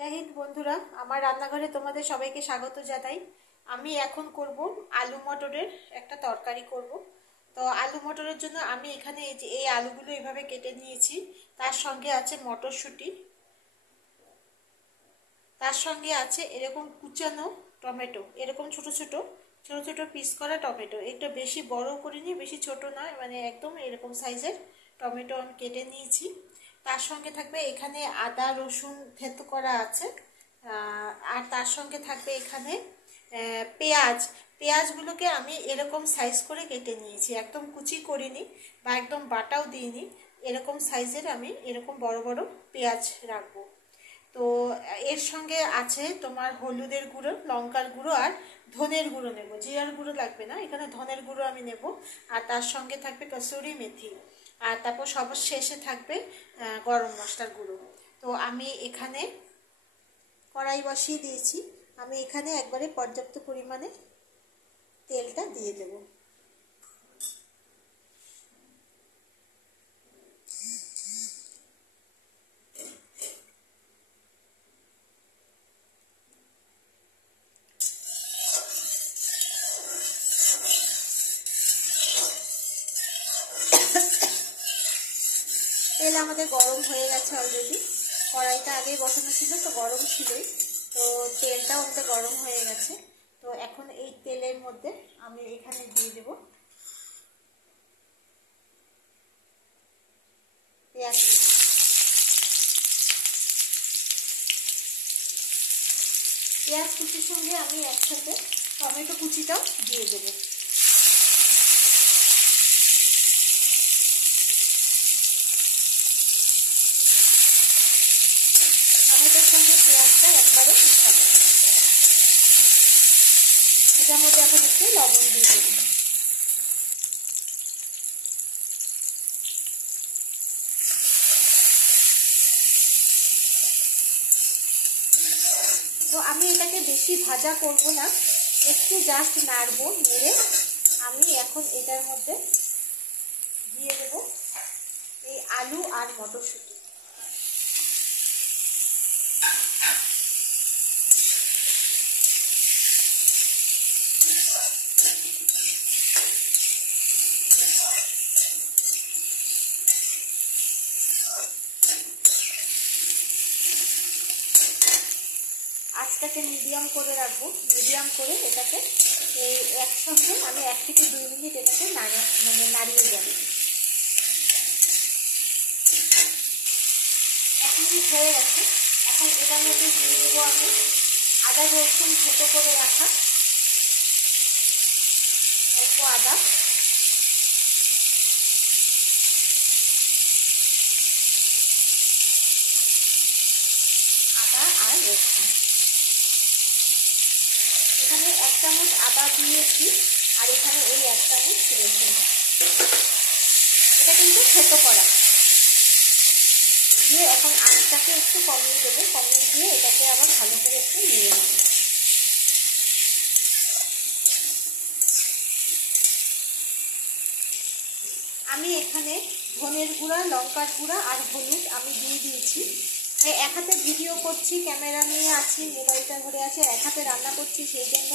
জয় হিন্দ বন্ধুরা, আমার রান্নাঘরে তোমাদের সবাইকে স্বাগত জানাই। আমি এখন করব আলু মটরের একটা তরকারি করব। তো আলু মটরের জন্য আমি এখানে এই আলুগুলো এভাবে কেটে নিয়েছি। তার সঙ্গে আছে মটরশুঁটি, তার সঙ্গে আছে এরকম কুচানো টমেটো, এরকম ছোট ছোট ছোট ছোট পিস করা টমেটো। এটা বেশি বড় করিনি, বেশি ছোট নয়, মানে একদম এরকম সাইজের টমেটো আমি কেটে নিয়েছি। তার সঙ্গে থাকবে এখানে আদা রসুন থেতো করা আছে। আর তার সঙ্গে থাকবে এখানে পেঁয়াজ। পেঁয়াজগুলোকে আমি এরকম সাইজ করে কেটে নিয়েছি, একদম কুচি করিনি বা একদম বাটাও দিইনি। এরকম সাইজের আমি এরকম বড় বড় পেঁয়াজ রাখবো। তো এর সঙ্গে আছে তোমার হলুদের গুঁড়ো, লঙ্কার গুঁড়ো আর ধনের গুঁড়ো নেব। জিরার গুঁড়ো লাগবে না, এখানে ধনের গুঁড়ো আমি নেব। আর তার সঙ্গে থাকবে কসুরি মেথি। আর তারপর সবশেষে থাকবে গরম মশলার গুঁড়ো। তো আমি এখানে কড়াই বসিয়ে দিয়েছি। আমি এখানে একবারে পর্যাপ্ত পরিমাণে তেলটা দিয়ে দেব। তেল আমাদের গরম হয়ে গেছে অলরেডি। কড়াইটা আগেই বসানো ছিল, তো গরম ছিলই। তো তেলটাও আমাদের গরম হয়ে গেছে। তো এখন এই তেলের মধ্যে আমি এখানে দিয়ে দেব পেঁয়াজ। পেঁয়াজ কুচির সঙ্গে আমি একসাথে টমেটো কুচিটাও দিয়ে দেবো। টমেটোর সঙ্গে পেঁয়াজটা একবারে মিশাবো। এটার মধ্যে এখন একটু লবণ দিয়ে দেবো। তো আমি এটাকে বেশি ভাজা করব না, একটু জাস্ট নাড়বো। নেড়ে আমি এখন এটার মধ্যে দিয়ে দেব এই আলু আর মটরশুঁটি। আঁচটাকে মিডিয়াম করে রাখবো। মিডিয়াম করে এটাকে এই একসঙ্গে আমি 1 থেকে 2 মিনিট এটাকে নাড়িয়ে যাবো। 1 মিনিট হয়ে গেছে। এখন এটার মধ্যে দিয়ে দেবো আমি আদা রসুন ছোটো করে রাখা, অল্প আদা, আর রসুন। এখানে 1 চামচ আদা দিয়েছি, আর এখানে এই 1 চামচ রসুন। এটা কিন্তু ছোটো করা দিয়ে এখন আঁচটাকে একটু কমিয়ে দেবো। কমিয়ে দিয়ে এটাকে আবার ভালো করে একটু নেড়ে নেব। আমি এখানে ধনের গুঁড়া, লঙ্কার গুঁড়া আর হলুদ আমি দিয়ে দিয়েছি। এক হাতে ভিডিও করছি, ক্যামেরা নিয়ে আছি, মোবাইলটা ধরে আছে, এক হাতে রান্না করছি, সেই জন্য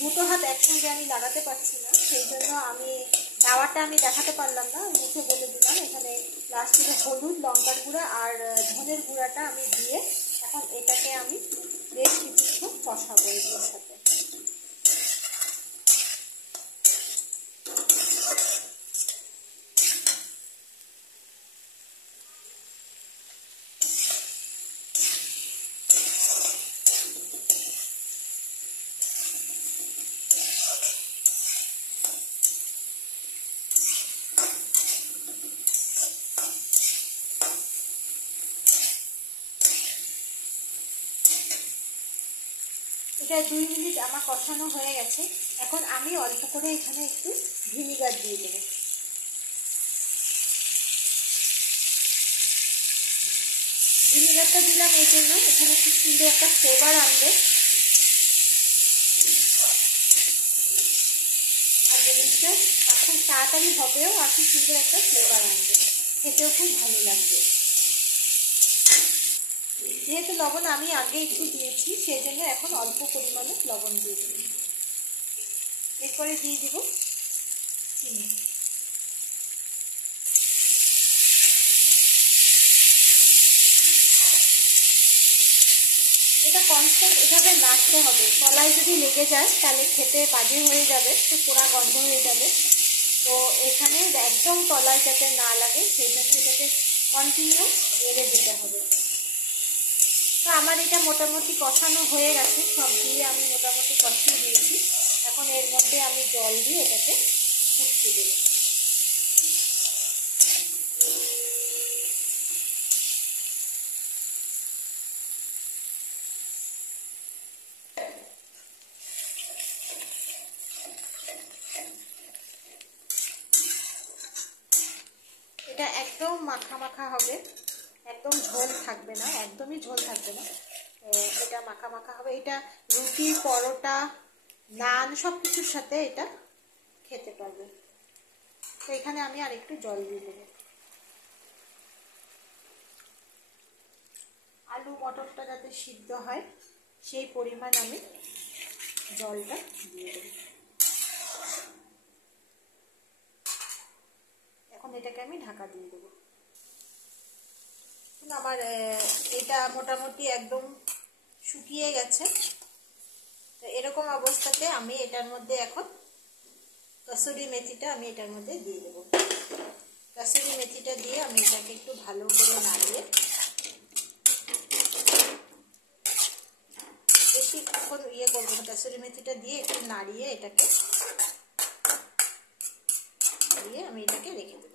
দুটো হাত একসঙ্গে আমি লাগাতে পারছি না। সেই জন্য আমি দাওয়াটা আমি দেখাতে পারলাম না, মুখে বলে দিলাম। এখানে লাস্টে হলুদ, লঙ্কার গুঁড়া আর ধনের গুঁড়াটা আমি দিয়ে এখন এটাকে আমি বেশ কিছুক্ষণ কষাবো এর সাথে। এটা 2 মিনিট আমার কষানো হয়ে গেছে। এখন আমি অল্প করে এখানে একটু ভিনিগার দিয়ে দেবো। ভিনিগারটা দিলাম এই জন্য এখানে খুব সুন্দর একটা ফ্লেভার আনবে, আর জিনিসটা খুব তাড়াতাড়ি হবেও, আর খুব সুন্দর একটা ফ্লেভার আনবে, খেতেও খুব ভালো লাগবে। যেহেতু লবণ আমি আগে একটু দিয়েছি, সেই জন্য এখন অল্প পরিমাণে লবণ দিয়ে দেব। এরপরে দিয়ে দেব চিনি। এটা কনস্ট্যান্ট এভাবে নাড়তে হবে, তলায় যদি লেগে যায় তাহলে খেতে বাজে হয়ে যাবে, তো পোড়া গন্ধ হয়ে যাবে। তো এখানে একদম তলায় যাতে না লাগে সেই জন্য এটাকে কন্টিনিউ নেড়ে দিতে হবে। তো আমার এটা মোটামুটি কষানো হয়ে গেছে, সব দিয়ে আমি মোটামুটি কষিয়ে দিয়েছি। এখন এর মধ্যে আমি জল দিয়ে এটাকে ফুটতে দেব। এটা একদম মাখা মাখা হবে, একদম ঝোল থাকবে না, একদমই ঝোল থাকবে না। এটা মাখা মাখা হবে। এটা রুটি, পরোটা, নান সব কিছুর সাথে এটা খেতে পারবে। তো এখানে আমি আর একটু জল দিয়ে দেবো। আলু মটরটা যাতে সিদ্ধ হয় সেই পরিমাণ আমি জলটা দিয়ে দেব। এখন এটাকে আমি ঢাকা দিয়ে দেবো। আমার এটা মোটামুটি একদম শুকিয়ে গেছে। তো এরকম অবস্থাতে আমি এটার মধ্যে এখন কসুরি মেথিটা আমি এটার মধ্যে দিয়ে দেবো। কসুরি মেথিটা দিয়ে আমি এটাকে একটু ভালো করে নাড়িয়ে, বেশি এখন ইয়ে করবো না, কসুরি মেথিটা দিয়ে একটু নাড়িয়ে এটাকে দিয়ে আমি এটাকে রেখে দেবো।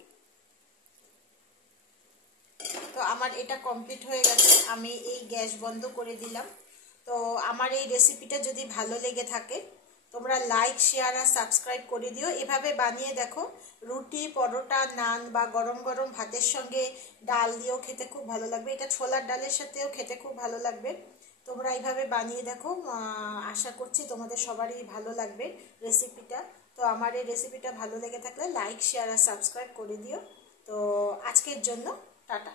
তো আমার এটা কমপ্লিট হয়ে গেছে, আমি এই গ্যাস বন্ধ করে দিলাম। তো আমার এই রেসিপিটা যদি ভালো লেগে থাকে তোমরা লাইক, শেয়ার আর সাবস্ক্রাইব করে দিও। এভাবে বানিয়ে দেখো, রুটি, পরোটা, নান বা গরম গরম ভাতের সঙ্গে ডাল দিয়েও খেতে খুব ভালো লাগবে। এটা ছোলার ডালের সাথেও খেতে খুব ভালো লাগবে। তোমরা এইভাবে বানিয়ে দেখো, আশা করছি তোমাদের সবারই ভালো লাগবে রেসিপিটা। তো আমার এই রেসিপিটা ভালো লেগে থাকলে লাইক, শেয়ার আর সাবস্ক্রাইব করে দিও। তো আজকের জন্য টাটা।